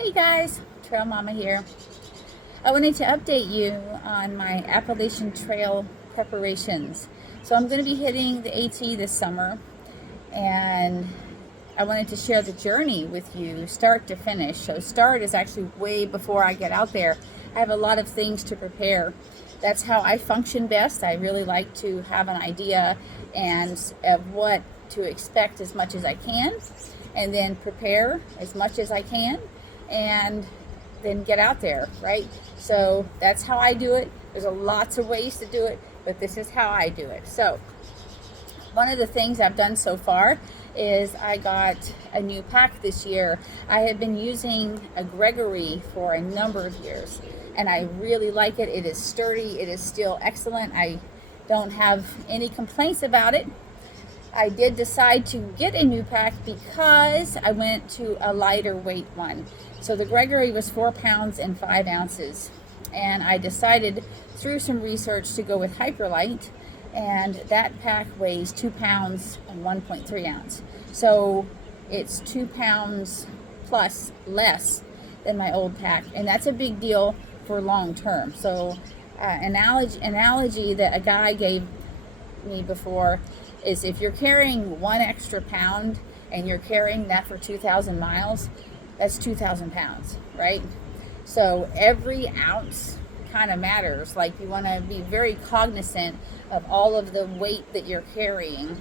Hey guys, Trail Mama here. I wanted to update you on my Appalachian Trail preparations. So I'm going to be hitting the AT this summer, and I wanted to share the journey with you, start to finish. So start is actually way before I get out there. I have a lot of things to prepare. That's how I function best. I really like to have an idea and of what to expect as much as I can, and then prepare as much as I can, and then get out there, right? So that's how I do it. There's lots of ways to do it, but this is how I do it. So one of the things I've done so far is I got a new pack this year. I have been using a Gregory for a number of years, and I really like it. It is sturdy. It is still excellent. I don't have any complaints about it. I did decide to get a new pack because I went to a lighter weight one. So the Gregory was 4 pounds and 5 ounces. And I decided through some research to go with Hyperlight. And that pack weighs 2 pounds and 1.3 ounce. So it's 2 pounds plus less than my old pack. And that's a big deal for long term. So analogy that a guy gave me before is if you're carrying 1 extra pound and you're carrying that for 2,000 miles, that's 2,000 pounds, right? So every ounce kind of matters. Like, you want to be very cognizant of all of the weight that you're carrying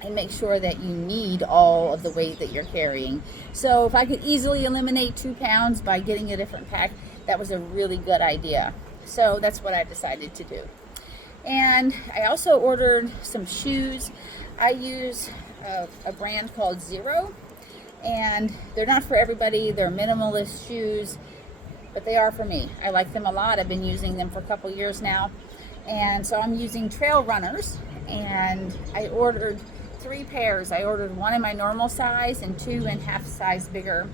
and make sure that you need all of the weight that you're carrying. So if I could easily eliminate 2 pounds by getting a different pack, that was a really good idea. So that's what I decided to do. And I also ordered some shoes. I use a brand called Zero, and they're not for everybody. They're minimalist shoes, but they are for me. I like them a lot. I've been using them for a couple years now. And so I'm using trail runners, and I ordered 3 pairs. I ordered 1 in my normal size and 2 in half size bigger.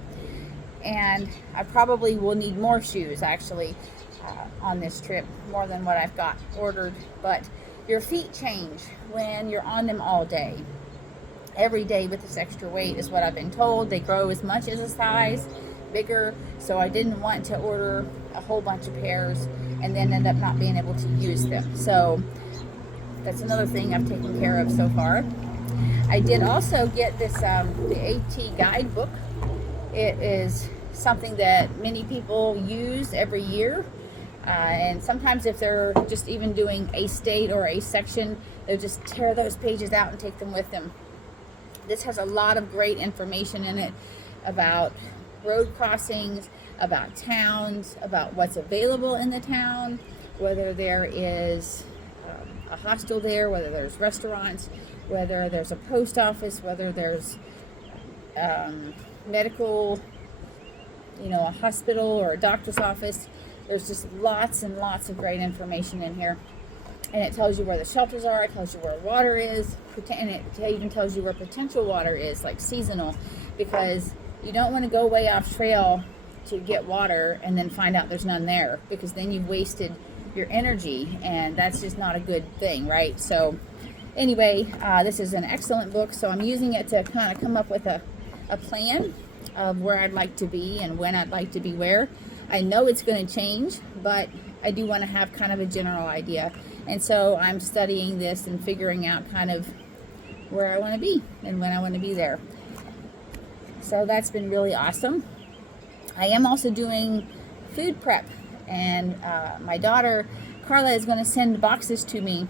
And I probably will need more shoes actually on this trip, more than what I've got ordered. But your feet change when you're on them all day. Every day with this extra weight is what I've been told. They grow as much as a size bigger, so I didn't want to order a whole bunch of pairs and then end up not being able to use them. So that's another thing I've taken care of so far. I did also get this the AT guidebook. It is something that many people use every year. And sometimes if they're just even doing a state or a section, they'll just tear those pages out and take them with them. This has a lot of great information in it about road crossings, about towns, about what's available in the town, whether there is a hostel there, whether there's restaurants, whether there's a post office, whether there's medical, a hospital or a doctor's office. There's just lots and lots of great information in here. And it tells you where the shelters are, it tells you where water is, and it even tells you where potential water is, like seasonal, because you don't want to go way off trail to get water and then find out there's none there, because then you've wasted your energy, and that's just not a good thing, right? So anyway, this is an excellent book, so I'm using it to kind of come up with a plan of where I'd like to be and when I'd like to be where. I know it's going to change, but I do want to have kind of a general idea. And so I'm studying this and figuring out kind of where I want to be and when I want to be there. So that's been really awesome. I am also doing food prep, and my daughter Carla is going to send boxes to me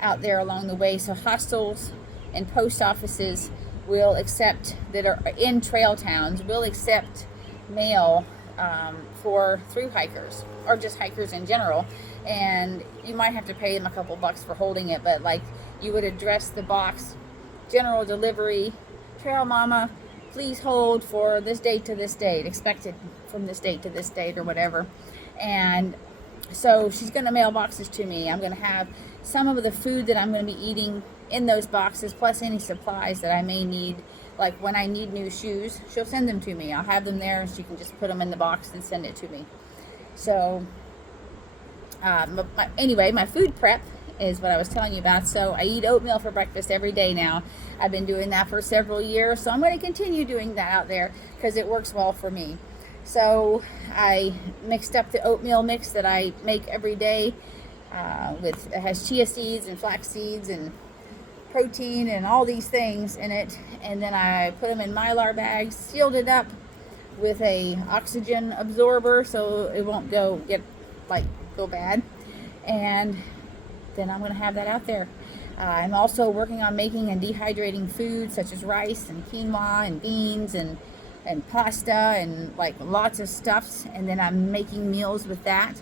out there along the way. So hostels and post offices will accept, that are in trail towns, will accept mail for through hikers or just hikers in general. And you might have to pay them a couple bucks for holding it, but like, you would address the box, general delivery, Trail Mama, please hold for this date to this date, expected from this date to this date, or whatever. And so she's going to mail boxes to me. I'm going to have some of the food that I'm going to be eating in those boxes, plus any supplies that I may need. Like when I need new shoes, she'll send them to me. I'll have them there, and she can just put them in the box and send it to me. So anyway, my food prep is what I was telling you about. So I eat oatmeal for breakfast every day now. I've been doing that for several years, so I'm going to continue doing that out there because it works well for me. So I mixed up the oatmeal mix that I make every day. It has chia seeds and flax seeds and protein and all these things in it, and then I put them in Mylar bags, sealed it up with a oxygen absorber so it won't go bad, and then I'm going to have that out there. I'm also working on making and dehydrating foods such as rice and quinoa and beans and pasta and like lots of stuffs, and then I'm making meals with that.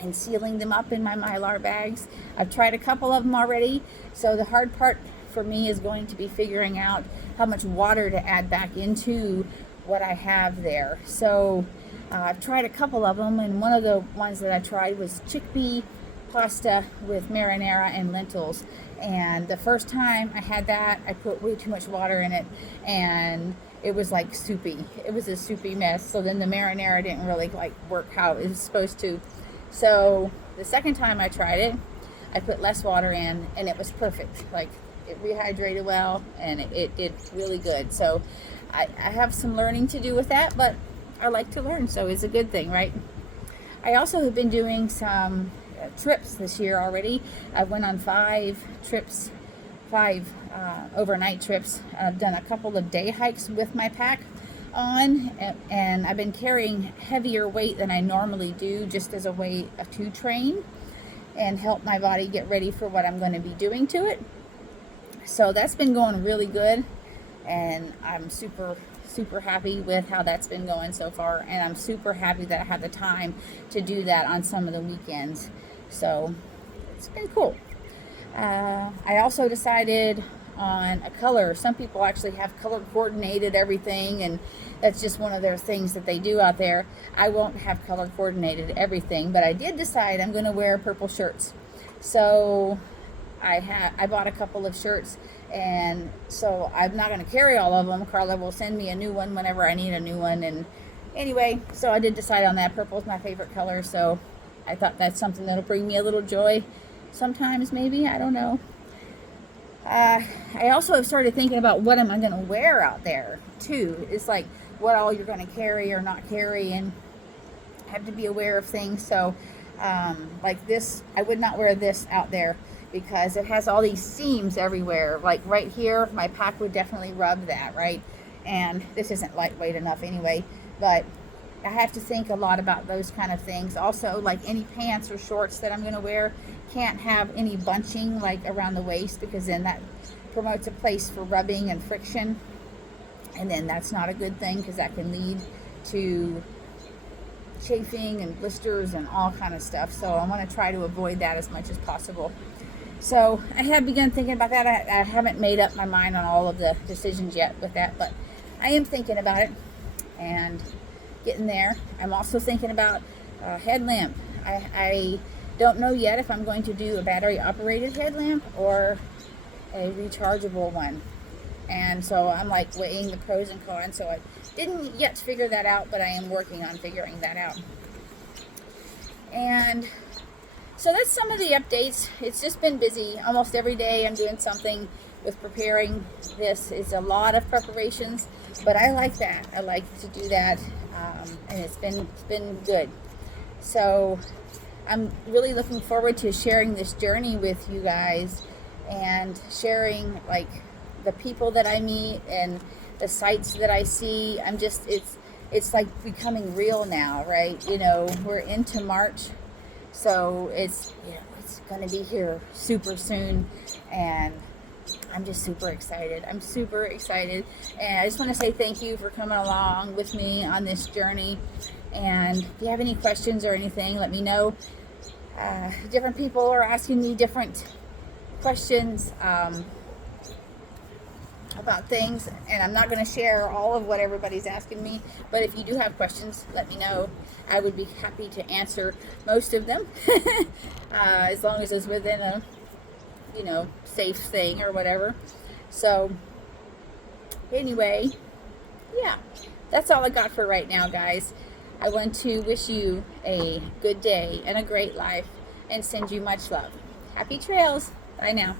And sealing them up in my Mylar bags. I've tried a couple of them already, so the hard part for me is going to be figuring out how much water to add back into what I have there. So I've tried a couple of them, and one of the ones that I tried was chickpea pasta with marinara and lentils. And the first time I had that, I put way too much water in it, and it was like soupy. It was a soupy mess. So then the marinara didn't really like work how it was supposed to. So the second time I tried it, I put less water in, and it was perfect. Like, it rehydrated well, and it did really good. So I have some learning to do with that, but I like to learn, so it's a good thing, right? I also have been doing some trips this year already. I went on 5 overnight trips. I've done a couple of day hikes with my pack on, and I've been carrying heavier weight than I normally do, just as a way to train and help my body get ready for what I'm going to be doing to it. So that's been going really good, and I'm super happy with how that's been going so far, and I'm super happy that I have the time to do that on some of the weekends. So it's been cool. I also decided on a color. Some people actually have color coordinated everything, and that's just one of their things that they do out there. I won't have color coordinated everything, but I did decide I'm going to wear purple shirts. So I bought a couple of shirts, and so I'm not going to carry all of them. Carla will send me a new one whenever I need a new one. And anyway, so I did decide on that. Purple is my favorite color, so I thought that's something that'll bring me a little joy sometimes, maybe, I don't know. I also have started thinking about what am I going to wear out there too. It's like what all you're going to carry or not carry, and have to be aware of things. So like this, I would not wear this out there because it has all these seams everywhere. Like right here, my pack would definitely rub that, right? And this isn't lightweight enough anyway, but I have to think a lot about those kind of things. Also, like any pants or shorts that I'm going to wear can't have any bunching like around the waist, because then that promotes a place for rubbing and friction, and then that's not a good thing because that can lead to chafing and blisters and all kind of stuff. So I want to try to avoid that as much as possible. So I have begun thinking about that. I haven't made up my mind on all of the decisions yet with that, but I am thinking about it and getting there. I'm also thinking about a headlamp. I don't know yet if I'm going to do a battery operated headlamp or a rechargeable one. And so I'm like weighing the pros and cons. So I didn't yet figure that out, but I am working on figuring that out. And so that's some of the updates. It's just been busy. Almost every day I'm doing something with preparing this. It's a lot of preparations, but I like that. I like to do that, and it's been good. So I'm really looking forward to sharing this journey with you guys and sharing like the people that I meet and the sights that I see. It's like becoming real now, right? You know, we're into March, so it's going to be here super soon, and I'm just super excited. I'm super excited, and I just want to say thank you for coming along with me on this journey. And if you have any questions or anything, let me know. Different people are asking me different questions about things, and I'm not going to share all of what everybody's asking me, but if you do have questions, let me know. I would be happy to answer most of them as long as it's within a safe thing or whatever. So anyway, yeah, that's all I got for right now, guys. I want to wish you a good day and a great life and send you much love. Happy trails. Bye now.